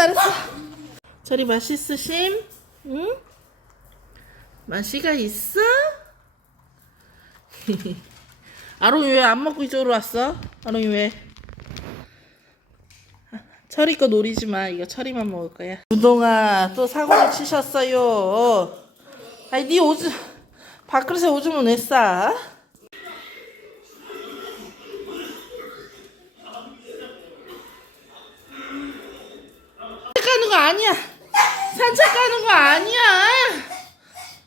알았어 저리 맛있으심? 응? 맛이가 있어? 아롱이 왜 안 먹고 이쪽으로 왔어? 아롱이 왜? 철이 거 노리지 마. 이거 철이만 먹을 거야. 우동아 또 사고를 치셨어요. 아니 네 오줌 밥그릇에 오줌은 왜 싸? 거 아니야. 산책 가는 거 아니야.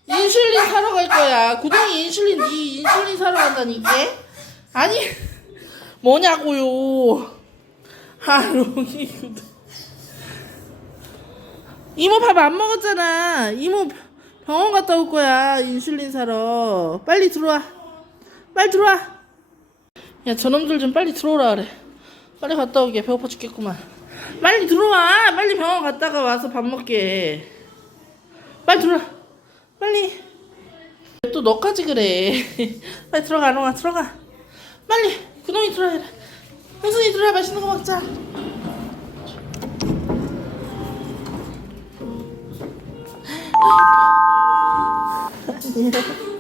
인슐린 사러 갈 거야. 구동이 인슐린 네 인슐린 사러 간다니까. 아니 뭐냐고요. 하롱이 구동. 이모 밥 안 먹었잖아. 이모 병원 갔다 올 거야. 인슐린 사러. 빨리 들어와. 빨리 들어와. 야 저놈들 좀 빨리 들어오라 그래. 빨리 갔다 오게. 배고파 죽겠구만. 빨리 들어와. 빨리 병원 갔다가 와서 밥 먹게. 빨리 들어와. 빨리. 왜또 너까지 그래. 빨리 들어가, 아롱아, 들어가. 빨리. 그놈이 들어야 돼. 형순이 들어야 맛있는 거 먹자.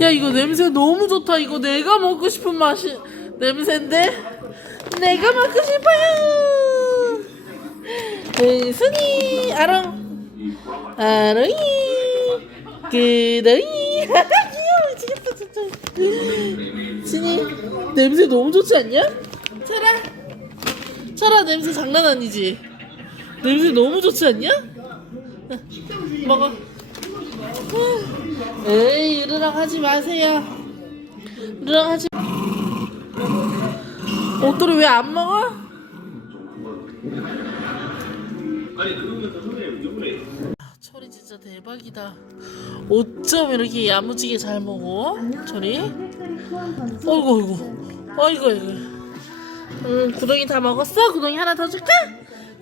야 이거 냄새 너무 좋다. 이거 내가 먹고 싶은 맛이 냄새인데 내가 먹고 싶어요. 은순이 아롱 아롱이 그덩이 귀여워 미치겠다 진짜. 진이 냄새 너무 좋지 않냐? 철아 철아 냄새 장난 아니지? 냄새 너무 좋지 않냐? 먹어. 에이 으르렁 하지 마세요 으르렁 하지 옷들이 왜안 먹어? 아, 철이 진짜 대박이다 어쩜 이렇게 야무지게 잘 먹어? 철이? 어이구 어이구 어이구 어이구 음, 구덩이 다 먹었어? 구덩이 하나 더 줄까?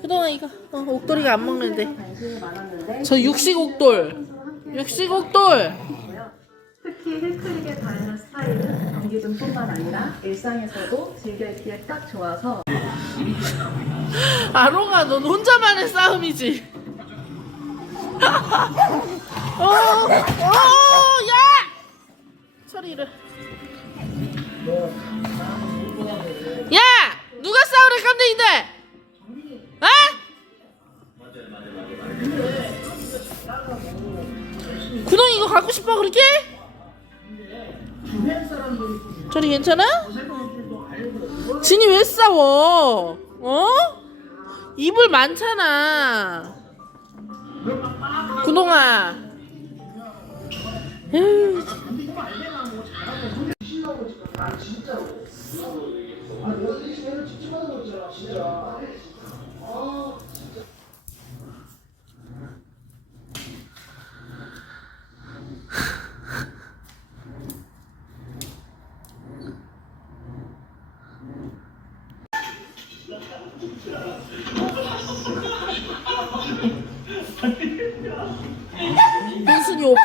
구덩아 이거 어, 옥돌이가 안 먹는데 저 육식 옥돌 육식 옥돌. 특히 힐클릭의 다양한 스타일은 경기중뿐만 아니라 일상에서도 즐겨 입기에 딱 좋아서. 아롱아 넌 혼자만의 싸움이지. 어, 어, 야! 소리를. 야! 누가 싸우래 깜댕인데 갖고 싶어 그렇게? 저리 괜찮아? 진이 왜 싸워? 어? 이불 많잖아. 에휴. 효순이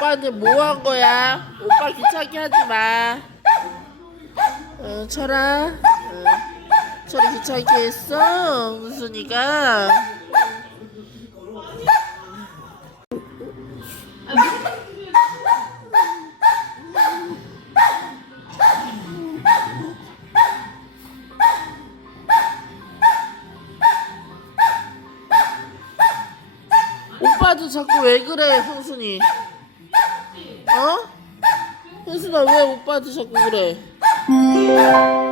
오빠한테 뭐 한 거야? 오빠 귀찮게 하지 마. 어, 철아. 어, 철이 귀찮게 했어. 은순이가. 오빠도 자꾸 왜 그래, 형순이? 어? 현순아 왜 오빠한테 자꾸 그래?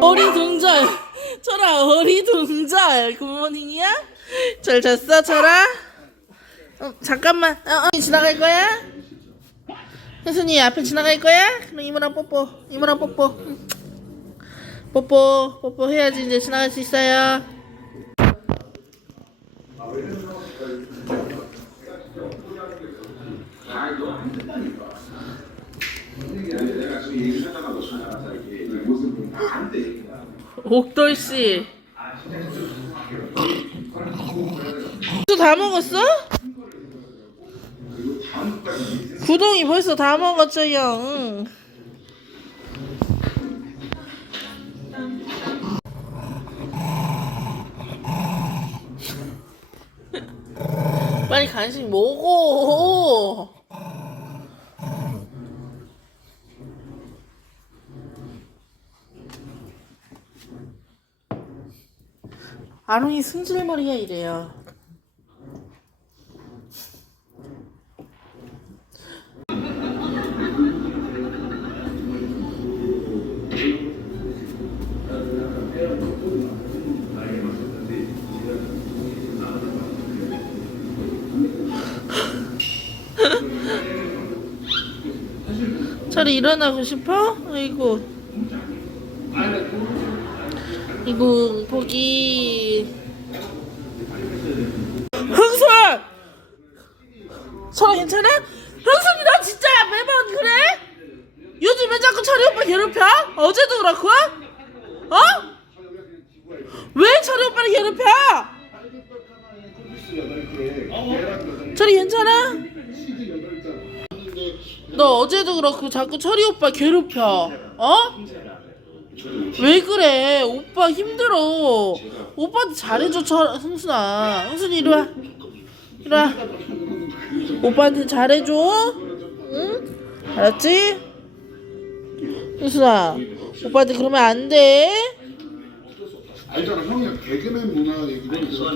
어리둥절 철아 어리둥절 굿모닝이야? 잘 잤어 철아? 어, 잠깐만 어, 어, 지나갈 거야? 현순이 앞에 지나갈 거야? 그럼 이모랑 뽀뽀 이모랑 뽀뽀 응. 뽀뽀 뽀뽀 해야지 이제 지나갈 수 있어요 옥돌 씨. 또 다 먹었어? 구동이 벌써 다 먹었죠, 형. 빨리 간식 먹어. 아롱이 승질머리가 이래요. 저리 일어나고 싶어? 아이고. 이거 보기. 흥순! 설아 괜찮아? 흥순이 너 진짜 매번 그래? 요즘 왜 자꾸 철이 오빠 괴롭혀? 어제도 그렇고? 어? 왜 철이 오빠를 괴롭혀? 철이 괜찮아? 너 어제도 그렇고 자꾸 철이 오빠 괴롭혀. 어? 왜 그래? 오빠 힘들어. 오빠한테 잘해줘, 철, 흥순아. 흥순이 이리 와. 이리 와. 오빠한테 잘해줘. 응? 알았지? 흥순아. 오빠한테 그러면 안 돼. 알잖아 형이 개그맨 문화 얘기를 들었어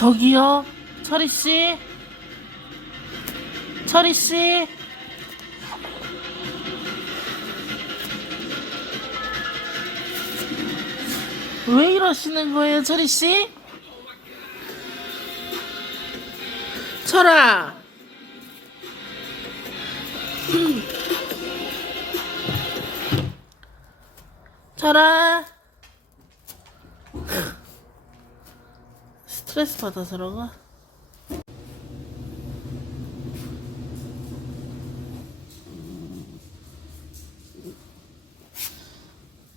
저기요, 철이 씨. 철이 씨. 왜 이러시는 거예요, 철이 씨? 철아. 철아. 스트레스 받아서 그런가?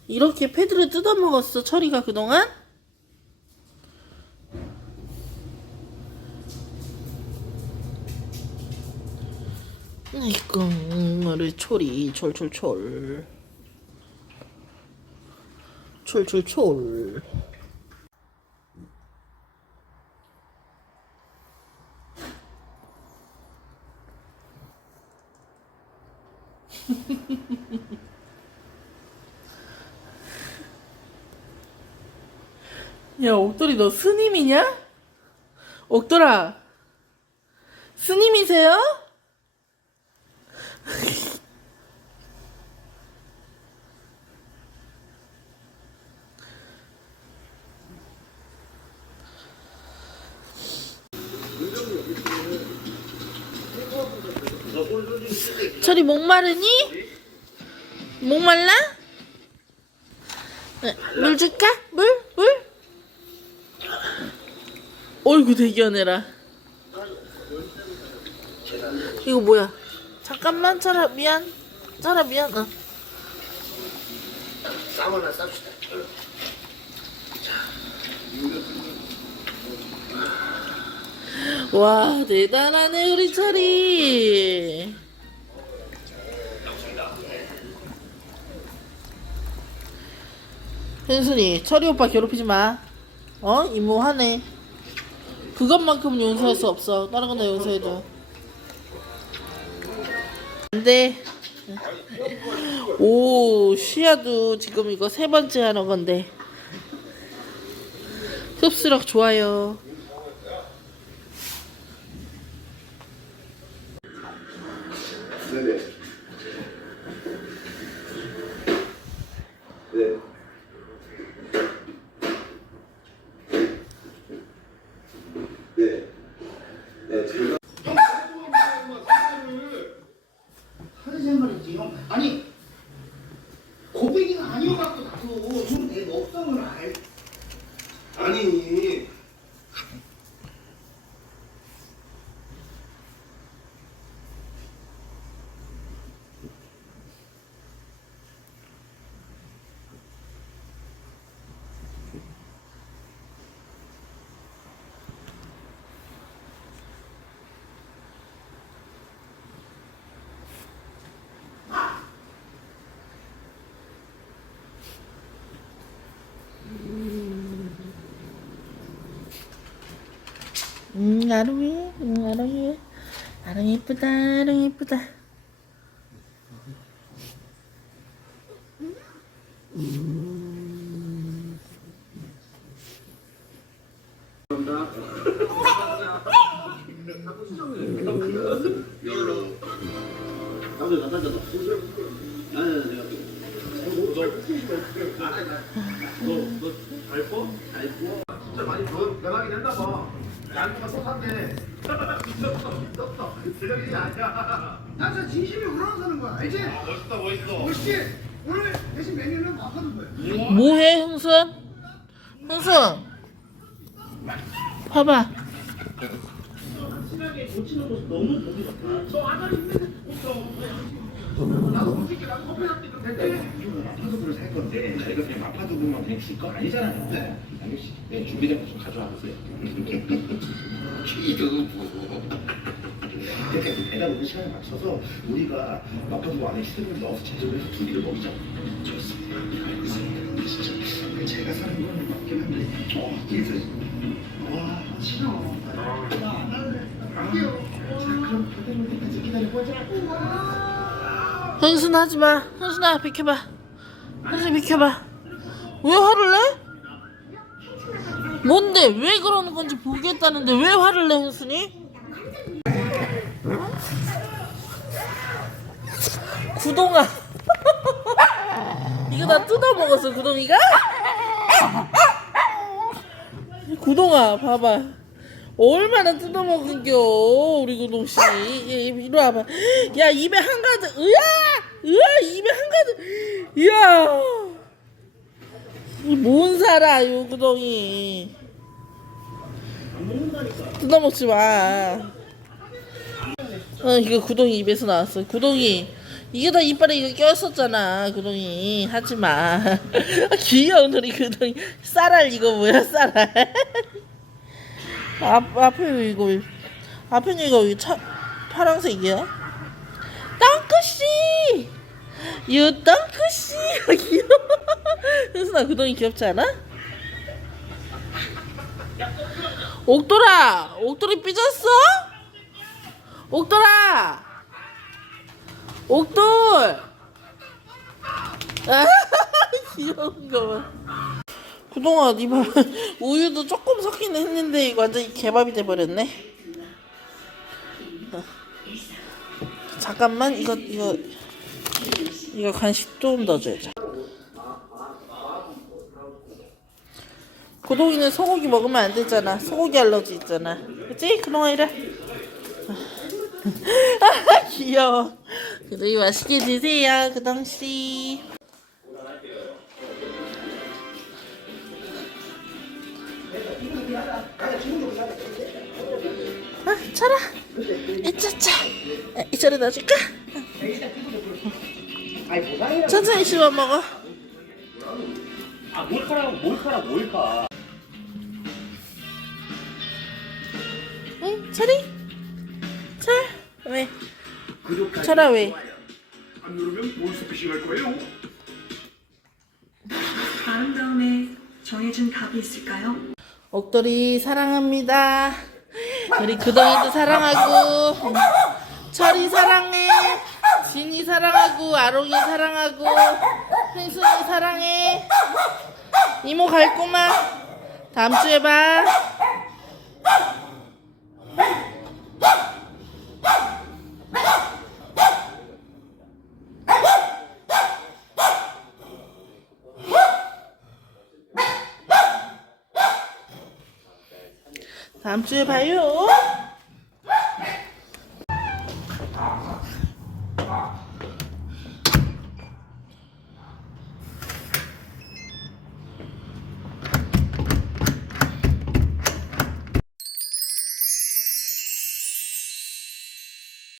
이렇게 패드를 뜯어먹었어, 철이가 그동안? 아이고, 우리 철이, 철철철. 철철철. 야, 옥돌이 너 스님이냐? 옥돌아, 스님이세요? 철이 목마르니? 목말라? 네, 물 줄까? 물? 물? 어이구 대기하네라. 이거 뭐야? 잠깐만 철아 미안. 철아 미안. 어. 쌈 하나 쌉시다. 와 대단하네 우리 철이. 현순이 철이 오빠 괴롭히지 마. 어? 이모 하네 그것만큼은 용서할 수 없어. 다른 건 다 용서해줘. 안 돼. 오 시아도 지금 이거 세 번째 하는 건데. 흡수력 좋아요 음, 아롱이, 음, 아롱이, 아롱이 이쁘다, 아롱이 이쁘다. 남자 남자 너. 아니 아니 내가. 진짜 많이 변- 변하긴 했나 봐. 양주가 똑같네. 똑똑. 대장이 아니야. 나 진짜 진심이 우러나서는 거야 알지? 멋있다 멋있어. 멋있지? 오늘 대신 메뉴는 바꿔준 거야 뭐해, 흥순? 흥순! 봐봐. 네. 네, 뭐. 네, 어, 그래서 와, 싫어. 나안 할래. 갈게요. 자, 그럼 배달 올 때까지 기다려 보자. 흥순 하지 마. 흥순아, 비켜봐. 흥순 비켜봐. 왜 화를 내? 뭔데? 왜 그러는 건지 보겠다는데 왜 화를 내, 흥순이? 구동아. 이거 다 뜯어먹었어, 구동이가? 구동아, 봐봐. 얼마나 뜯어먹은겨, 우리 구동씨. 얘, 이리 와봐. 야, 입에 한가득, 으야! 으야, 입에 한가득, 이야! 이뭔 살아, 요 구동이. 뜯어먹지 마. 어, 이거 구동이 입에서 나왔어. 구동이. 이게 다 이빨에 이거 꼈었잖아, 구동이. 하지 마. 아, 귀여운 우리 구동이. 쌀알, 이거 뭐야, 쌀알. 앞, 앞에 이거, 앞에 이거 왜 차, 파란색이야? 덩크씨! 유! 귀여워. 현순아, 구동이 귀엽지 않아? 옥돌아! 옥돌이 삐졌어? 옥돌아! 옥돌! 아, 귀여운 거 봐. 그동안 이번 우유도 조금 섞긴 했는데 이거 완전히 개밥이 돼버렸네. 어. 잠깐만 이거 이거 이거 간식 좀 넣어줘야죠. 고동이는 소고기 먹으면 안 되잖아. 소고기 알러지 있잖아. 그치? 그동안 이래. 아, 귀여워. 그동이 맛있게 드세요, 그동씨. 아, 철아. 이짜짜. 이쪽에 놔줄까? 천천히 씹어 먹어. 아 몰카라고 몰카라 몰카. 응, 철이? 철? 왜? 철아 왜? 안 누르면 볼스피싱 할 거예요. 아름다움에 정해진 답이 있을까요? 옥돌이 사랑합니다. 우리 그동이도 사랑하고 철이 사랑해. 진이 사랑하고 아롱이 사랑하고 행순이 사랑해. 이모 갈 꼬마. 다음 주에 봐. 다음 주에 봐요.